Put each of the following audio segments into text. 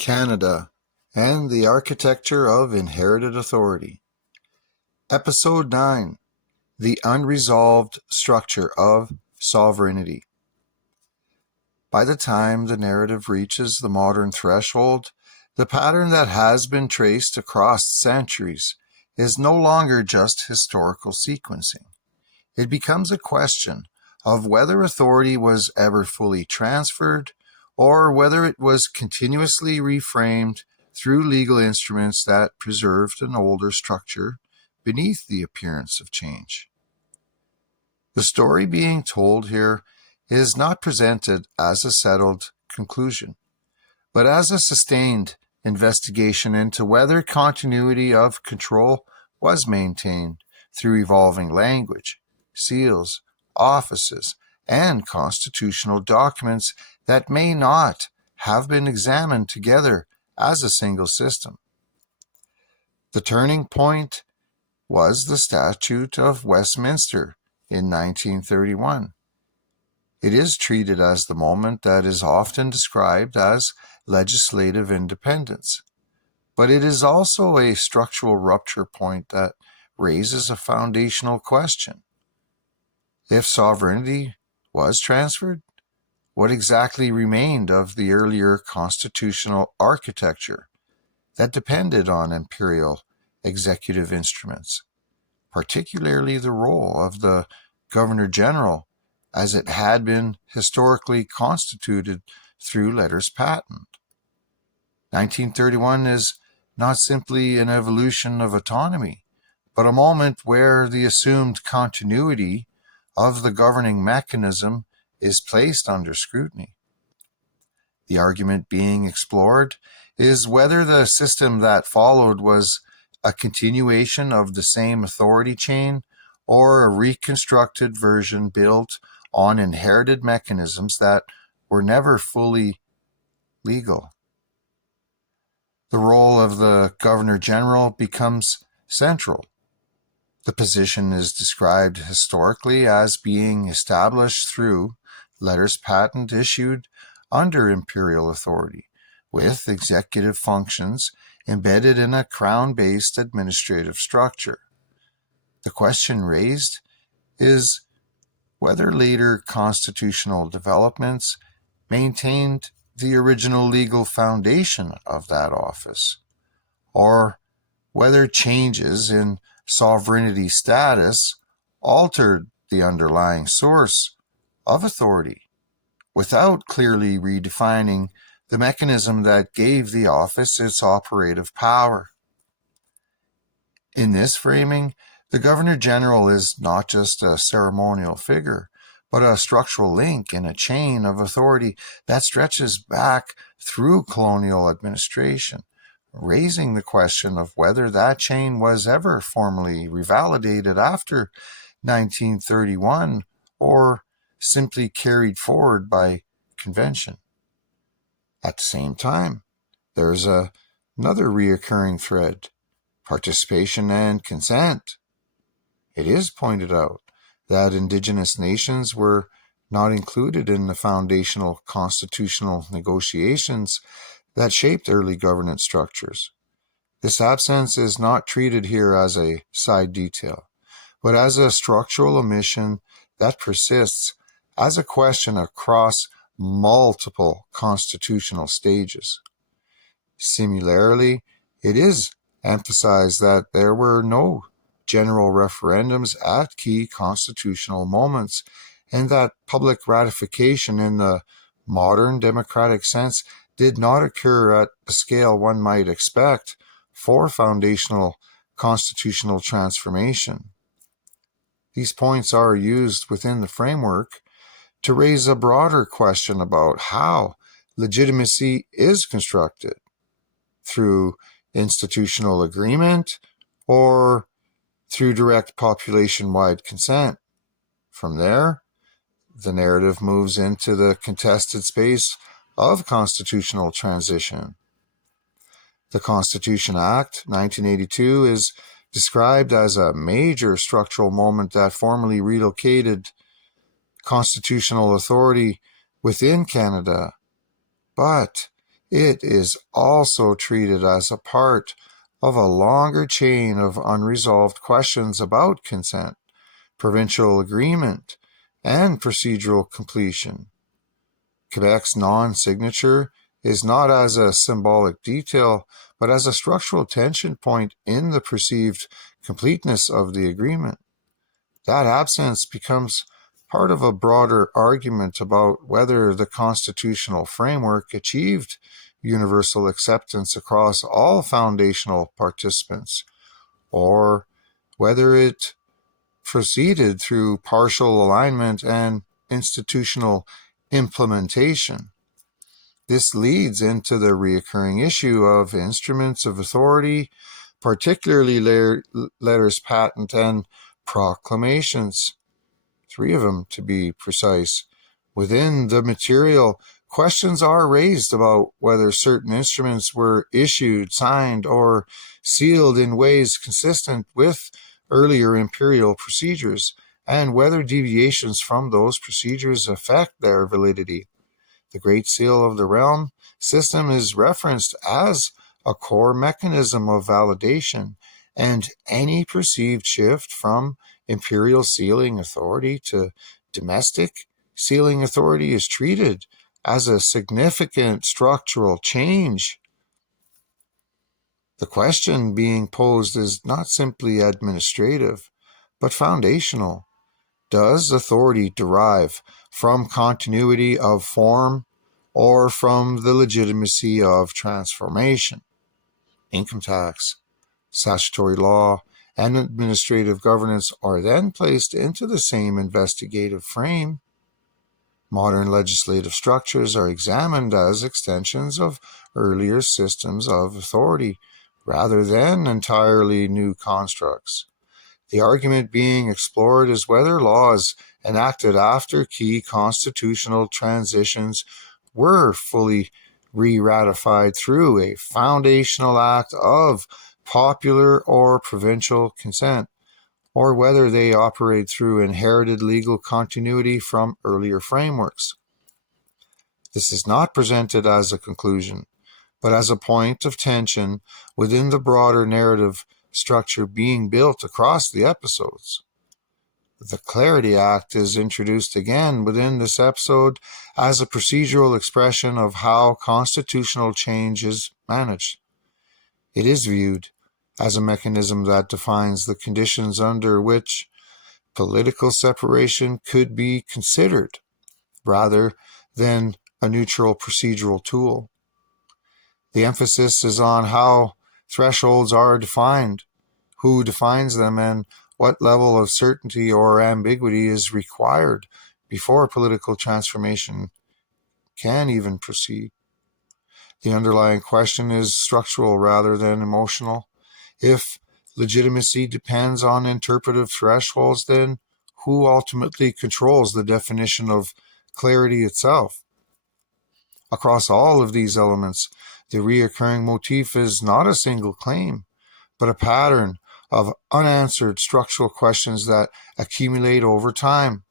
Canada, and the Architecture of Inherited Authority. Episode 9, The Unresolved Structure of Sovereignty. By the time the narrative reaches the modern threshold, the pattern that has been traced across centuries is no longer just historical sequencing. It becomes a question of whether authority was ever fully transferred or whether it was continuously reframed through legal instruments that preserved an older structure beneath the appearance of change. The story being told here is not presented as a settled conclusion, but as a sustained investigation into whether continuity of control was maintained through evolving language, seals, offices, and constitutional documents that may not have been examined together as a single system. The turning point was the Statute of Westminster in 1931. It is treated as the moment that is often described as legislative independence, but it is also a structural rupture point that raises a foundational question. If sovereignty was transferred, what exactly remained of the earlier constitutional architecture that depended on imperial executive instruments, particularly the role of the Governor-General as it had been historically constituted through letters patent? 1931 is not simply an evolution of autonomy, but a moment where the assumed continuity of the governing mechanism is placed under scrutiny. The argument being explored is whether the system that followed was a continuation of the same authority chain or a reconstructed version built on inherited mechanisms that were never fully legal. The role of the Governor-General becomes central. The position is described historically as being established through letters patent issued under imperial authority, with executive functions embedded in a crown-based administrative structure. The question raised is whether later constitutional developments maintained the original legal foundation of that office, or whether changes in sovereignty status altered the underlying source of authority without clearly redefining the mechanism that gave the office its operative power. In this framing, the Governor-General is not just a ceremonial figure, but a structural link in a chain of authority that stretches back through colonial administration, raising the question of whether that chain was ever formally revalidated after 1931 or simply carried forward by convention. At the same time, there's another reoccurring thread: participation and consent. It is pointed out that Indigenous nations were not included in the foundational constitutional negotiations that shaped early governance structures. This absence is not treated here as a side detail, but as a structural omission that persists as a question across multiple constitutional stages. Similarly, it is emphasized that there were no general referendums at key constitutional moments, and that public ratification in the modern democratic sense did not occur at the scale one might expect for foundational constitutional transformation. These points are used within the framework to raise a broader question about how legitimacy is constructed, through institutional agreement or through direct population-wide consent. From there, the narrative moves into the contested space of constitutional transition. The Constitution Act 1982 is described as a major structural moment that formally relocated constitutional authority within Canada, but it is also treated as a part of a longer chain of unresolved questions about consent, provincial agreement, and procedural completion. Quebec's non-signature is not as a symbolic detail, but as a structural tension point in the perceived completeness of the agreement. That absence becomes part of a broader argument about whether the constitutional framework achieved universal acceptance across all foundational participants, or whether it proceeded through partial alignment and institutional implementation. This leads into the recurring issue of instruments of authority, particularly letters patent and proclamations. 3 of them to be precise. Within the material, questions are raised about whether certain instruments were issued, signed, or sealed in ways consistent with earlier imperial procedures, and whether deviations from those procedures affect their validity. The Great Seal of the Realm system is referenced as a core mechanism of validation, and any perceived shift from imperial sealing authority to domestic sealing authority is treated as a significant structural change. The question being posed is not simply administrative, but foundational. Does authority derive from continuity of form or from the legitimacy of transformation? Income tax, statutory law, and administrative governance are then placed into the same investigative frame. Modern legislative structures are examined as extensions of earlier systems of authority rather than entirely new constructs. The argument being explored is whether laws enacted after key constitutional transitions were fully re-ratified through a foundational act of popular or provincial consent, or whether they operate through inherited legal continuity from earlier frameworks. This is not presented as a conclusion, but as a point of tension within the broader narrative structure being built across the episodes. The Clarity Act is introduced again within this episode as a procedural expression of how constitutional change is managed. It is viewed as a mechanism that defines the conditions under which political separation could be considered, rather than a neutral procedural tool. The emphasis is on how thresholds are defined, who defines them, and what level of certainty or ambiguity is required before political transformation can even proceed. The underlying question is structural rather than emotional. If legitimacy depends on interpretive thresholds, then who ultimately controls the definition of clarity itself? Across all of these elements, the reoccurring motif is not a single claim, but a pattern of unanswered structural questions that accumulate over time.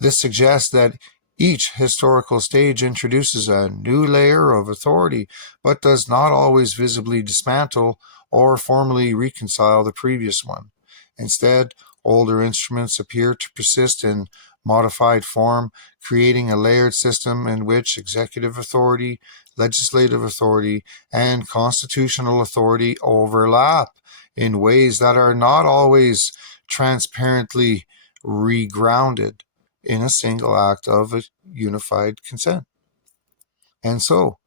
This suggests that each historical stage introduces a new layer of authority, but does not always visibly dismantle or formally reconcile the previous one. Instead, older instruments appear to persist in modified form, creating a layered system in which executive authority, legislative authority, and constitutional authority overlap in ways that are not always transparently regrounded in a single act of a unified consent. And so,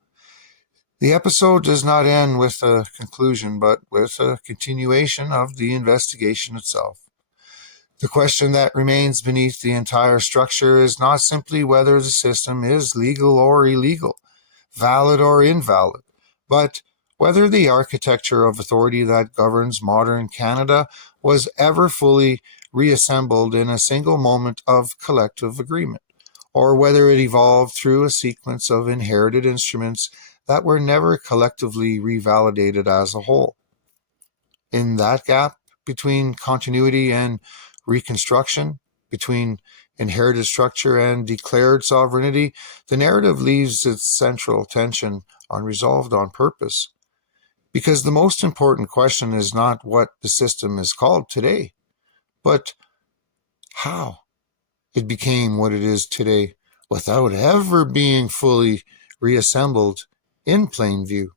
the episode does not end with a conclusion, but with a continuation of the investigation itself. The question that remains beneath the entire structure is not simply whether the system is legal or illegal, valid or invalid, but whether the architecture of authority that governs modern Canada was ever fully reassembled in a single moment of collective agreement, or whether it evolved through a sequence of inherited instruments that were never collectively revalidated as a whole. In that gap between continuity and reconstruction, between inherited structure and declared sovereignty, the narrative leaves its central tension unresolved on purpose. Because the most important question is not what the system is called today, but how it became what it is today without ever being fully reassembled in plain view.